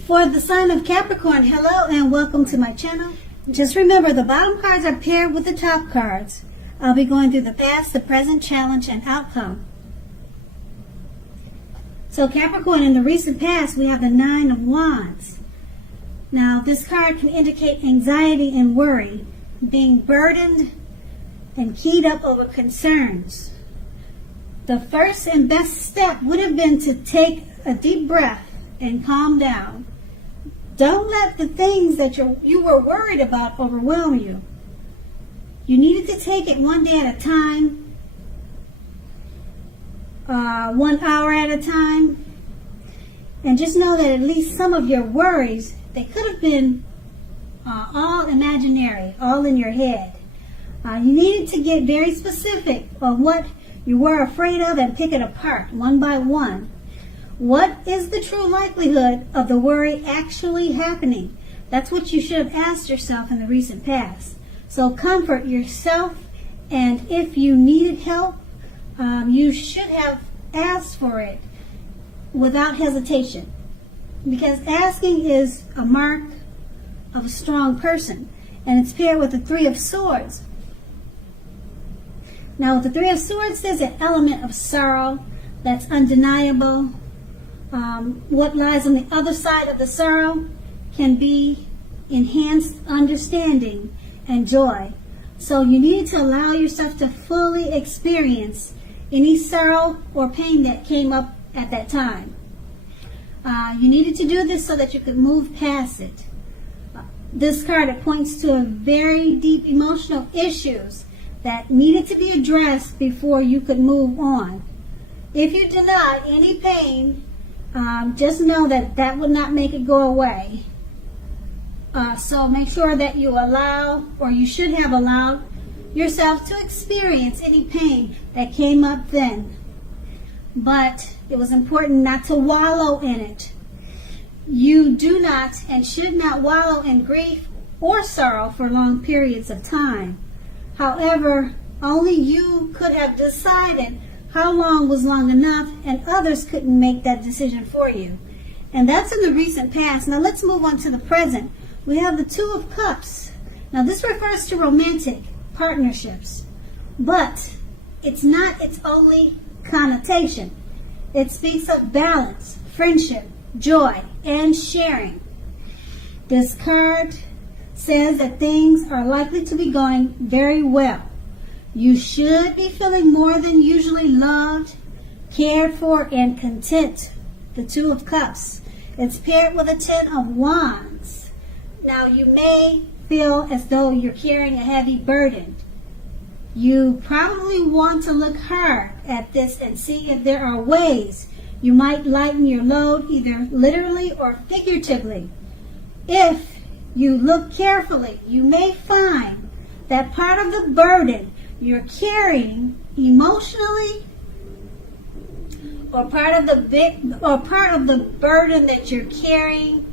For the sign of Capricorn, hello and welcome to my channel. Just remember, the bottom cards are paired with the top cards. I'll be going through the past, the present, challenge, and outcome. So Capricorn, in the recent past, we have the Nine of Wands. Now, this card can indicate anxiety and worry, being burdened and keyed up over concerns. The first and best step would have been to take a deep breath and calm down. Don't let the things that you were worried about overwhelm you. You needed to take it one day at a time, 1 hour at a time, and just know that at least some of your worries, they could have been all imaginary, all in your head. You needed to get very specific on what you were afraid of and pick it apart one by one. What is the true likelihood of the worry actually happening? That's what you should have asked yourself in the recent past. So comfort yourself, and if you needed help, you should have asked for it without hesitation. Because asking is a mark of a strong person, and it's paired with the Three of Swords. Now, with the Three of Swords, there's an element of sorrow that's undeniable. What lies on the other side of the sorrow can be enhanced understanding and joy. So you need to allow yourself to fully experience any sorrow or pain that came up at that time. You needed to do this so that you could move past it. This card, it points to a very deep emotional issues that needed to be addressed before you could move on. If you deny any pain, just know that that would not make it go away. So make sure that you allow, or you should have allowed, yourself to experience any pain that came up then. But it was important not to wallow in it. You do not and should not wallow in grief or sorrow for long periods of time. However, only you could have decided how long was long enough, and others couldn't make that decision for you. And that's in the recent past. Now let's move on to the present. We have the Two of Cups. Now this refers to romantic partnerships, but it's not its only connotation. It speaks of balance, friendship, joy, and sharing. This card says that things are likely to be going very well. You should be feeling more than usually loved, cared for, and content. The Two of Cups. It's paired with a Ten of Wands. Now you may feel as though you're carrying a heavy burden. You probably want to look hard at this and see if there are ways you might lighten your load, either literally or figuratively. If you look carefully, you may find that part of the burden you're carrying emotionally, or part of the burden that you're carrying,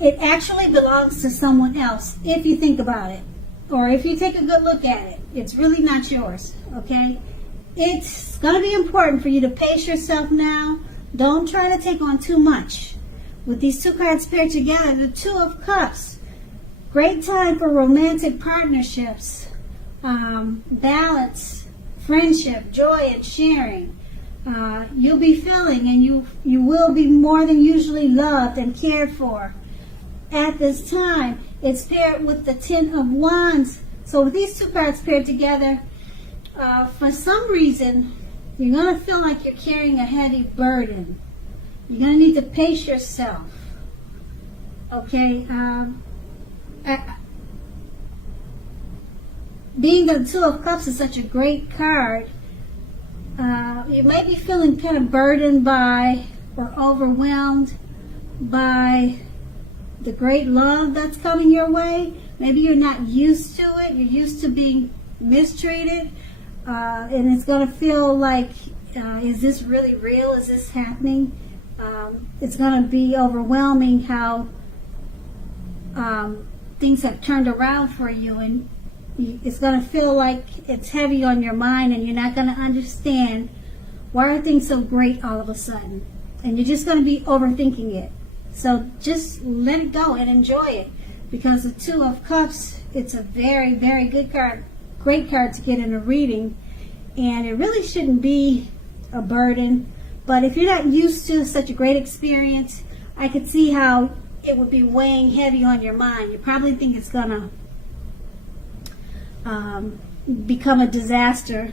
it actually belongs to someone else. If you think about it, or if you take a good look at it, it's really not yours. Okay, it's going to be important for you to pace yourself now. Don't try to take on too much. With these two cards paired together, the Two of Cups, great time for romantic partnerships, balance, friendship, joy, and sharing. You'll be feeling, and you will be more than usually loved and cared for. At this time, it's paired with the Ten of Wands. So with these two cards paired together, for some reason, you're going to feel like you're carrying a heavy burden. You're going to need to pace yourself. Okay? Being the Two of Cups is such a great card, you might be feeling kind of burdened by or overwhelmed by the great love that's coming your way. Maybe you're not used to it. You're used to being mistreated, and it's going to feel like, is this really real? Is this happening? It's going to be overwhelming how things have turned around for you, and it's going to feel like it's heavy on your mind, and you're not going to understand why are things so great all of a sudden, and you're just going to be overthinking it. So just let it go and enjoy it, because the Two of Cups, it's a very, very good card, great card to get in a reading, and it really shouldn't be a burden. But if you're not used to such a great experience, I could see how it would be weighing heavy on your mind. You probably think it's gonna become a disaster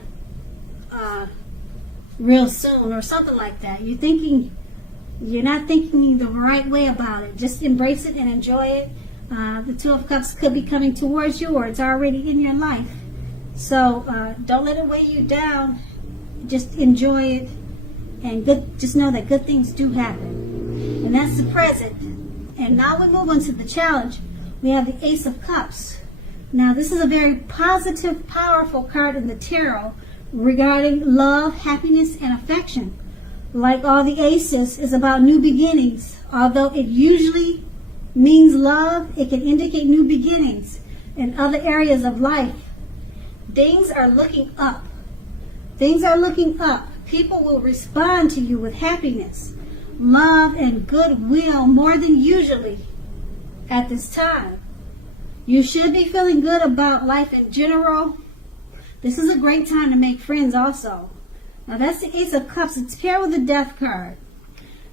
real soon or something like that. You're not thinking the right way about it. Just embrace it and enjoy it. The Two of Cups could be coming towards you, or it's already in your life. So don't let it weigh you down. Just enjoy it, and just know that good things do happen. And that's the present. And now we move on to the challenge. We have the Ace of Cups. Now this is a very positive, powerful card in the tarot regarding love, happiness, and affection. Like all the aces, is about new beginnings. Although it usually means love, it can indicate new beginnings in other areas of life. Things are looking up. Things are looking up. People will respond to you with happiness, love, and goodwill more than usually at this time. You should be feeling good about life in general. This is a great time to make friends also. Now that's the Ace of Cups. It's paired with the Death card.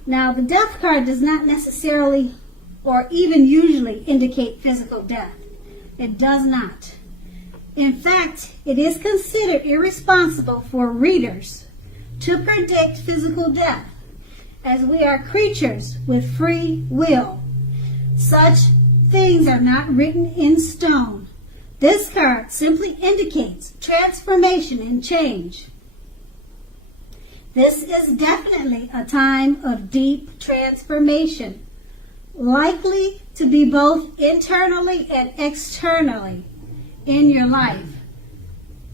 Now the Death card does not necessarily or even usually indicate physical death. It does not. In fact, it is considered irresponsible for readers to predict physical death, as we are creatures with free will. Such things are not written in stone. This card simply indicates transformation and change. This is definitely a time of deep transformation, likely to be both internally and externally in your life.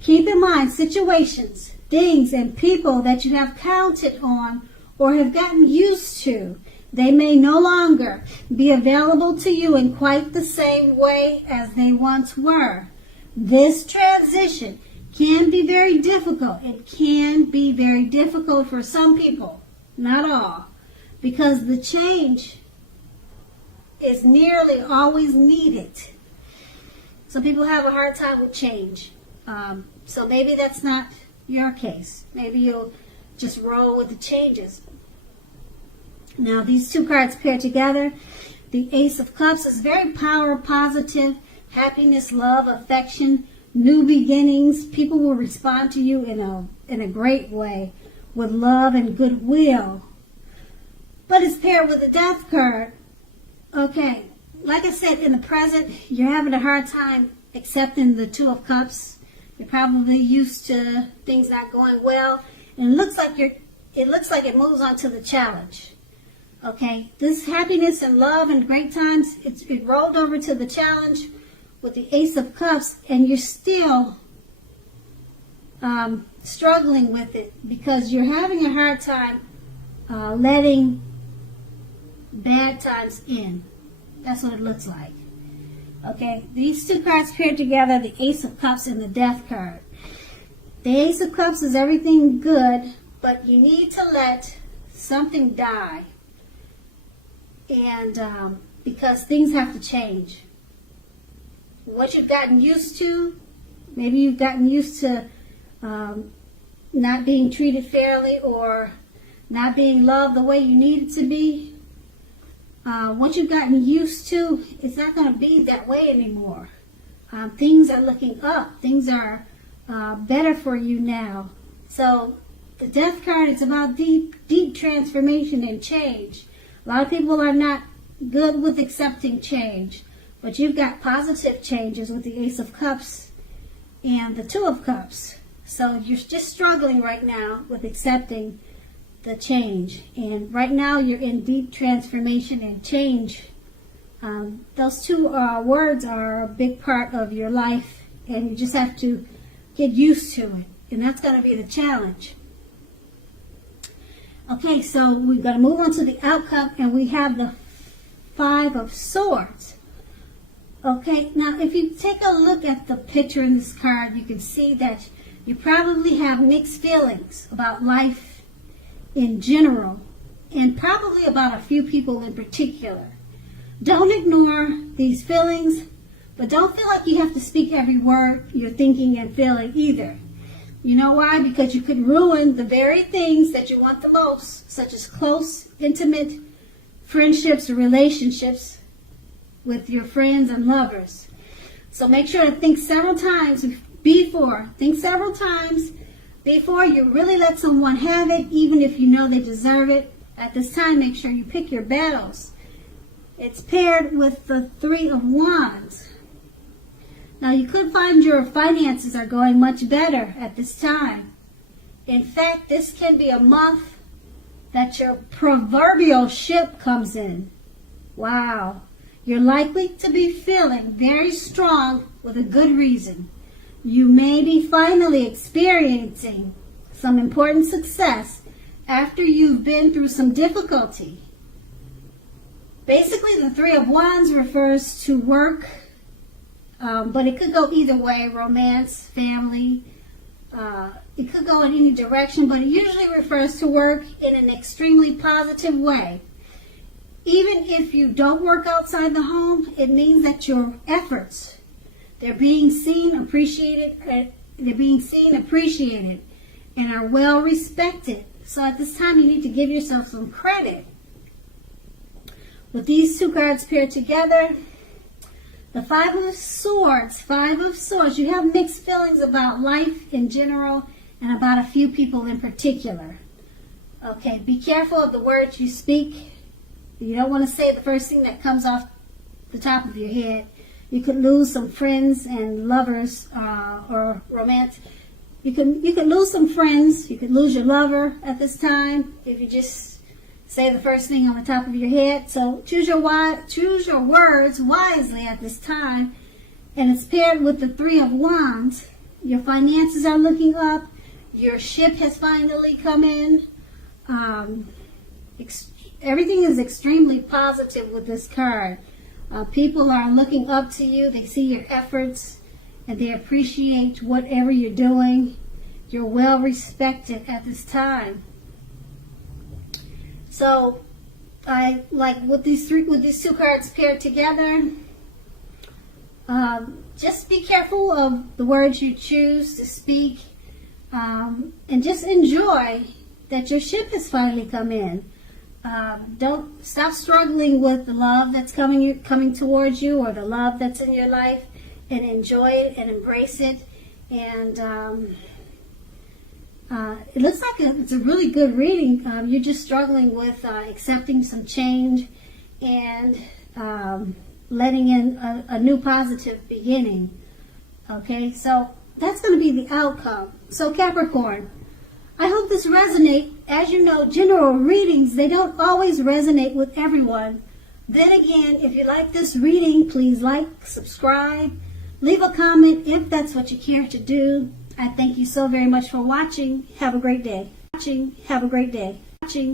Keep in mind situations, things, and people that you have counted on or have gotten used to. They may no longer be available to you in quite the same way as they once were. This transition can be very difficult. It can be very difficult for some people, not all, because the change is nearly always needed. Some people have a hard time with change. So maybe that's not your case. Maybe you'll just roll with the changes. Now these two cards paired together, the Ace of Cups is very power positive, happiness, love, affection, new beginnings. People will respond to you in a great way with love and goodwill. But it's paired with the Death card. Okay, like I said, in the present, you're having a hard time accepting the Two of Cups. You're probably used to things not going well, and it looks like it moves on to the challenge. Okay, this happiness and love and great times, it rolled over to the challenge with the Ace of Cups, and you're still struggling with it because you're having a hard time letting bad times in. That's what it looks like. Okay, these two cards paired together, the Ace of Cups and the Death card. The Ace of Cups is everything good, but you need to let something die. And because things have to change. What you've gotten used to, maybe you've gotten used to not being treated fairly or not being loved the way you need it to be. What you've gotten used to, it's not going to be that way anymore. Things are looking up. Things are better for you now. So the Death card is about deep transformation and change. A lot of people are not good with accepting change, but you've got positive changes with the Ace of Cups and the Two of Cups. So you're just struggling right now with accepting the change. And right now you're in deep transformation and change. Those two words are a big part of your life, and you just have to get used to it. And that's going to be the challenge. Okay, so we're going to move on to the outcome, and we have the Five of Swords. Okay, now if you take a look at the picture in this card, you can see that you probably have mixed feelings about life in general, and probably about a few people in particular. Don't ignore these feelings, but don't feel like you have to speak every word you're thinking and feeling either. You know why? Because you could ruin the very things that you want the most, such as close, intimate friendships or relationships with your friends and lovers. So make sure to think several times before you really let someone have it, even if you know they deserve it. At this time, make sure you pick your battles. It's paired with the Three of Wands. Now, you could find your finances are going much better at this time. In fact, this can be a month that your proverbial ship comes in. Wow. You're likely to be feeling very strong with a good reason. You may be finally experiencing some important success after you've been through some difficulty. Basically, the Three of Wands refers to work, but it could go either way, romance, family. It could go in any direction, but it usually refers to work in an extremely positive way. Even if you don't work outside the home, it means that your efforts, they're being seen, appreciated, and are well respected. So at this time, you need to give yourself some credit. With these two cards paired together, the Five of Swords, you have mixed feelings about life in general and about a few people in particular. Okay, be careful of the words you speak. You don't want to say the first thing that comes off the top of your head. You could lose some friends and lovers or romance. You could lose some friends. You could lose your lover at this time if you just say the first thing on the top of your head. So choose your words wisely at this time. And it's paired with the Three of Wands. Your finances are looking up. Your ship has finally come in. Everything is extremely positive with this card. People are looking up to you. They see your efforts and they appreciate whatever you're doing. You're well respected at this time. So, I like with these two cards paired together. Just be careful of the words you choose to speak, and just enjoy that your ship has finally come in. Don't stop struggling with the love that's coming towards you, or the love that's in your life, and enjoy it and embrace it. And it looks like it's a really good reading. You're just struggling with accepting some change and letting in a new positive beginning. Okay, so that's going to be the outcome. So Capricorn, I hope this resonates. As you know, general readings, they don't always resonate with everyone. Then again, if you like this reading, please like, subscribe, leave a comment if that's what you care to do. I thank you so very much for watching. Have a great day.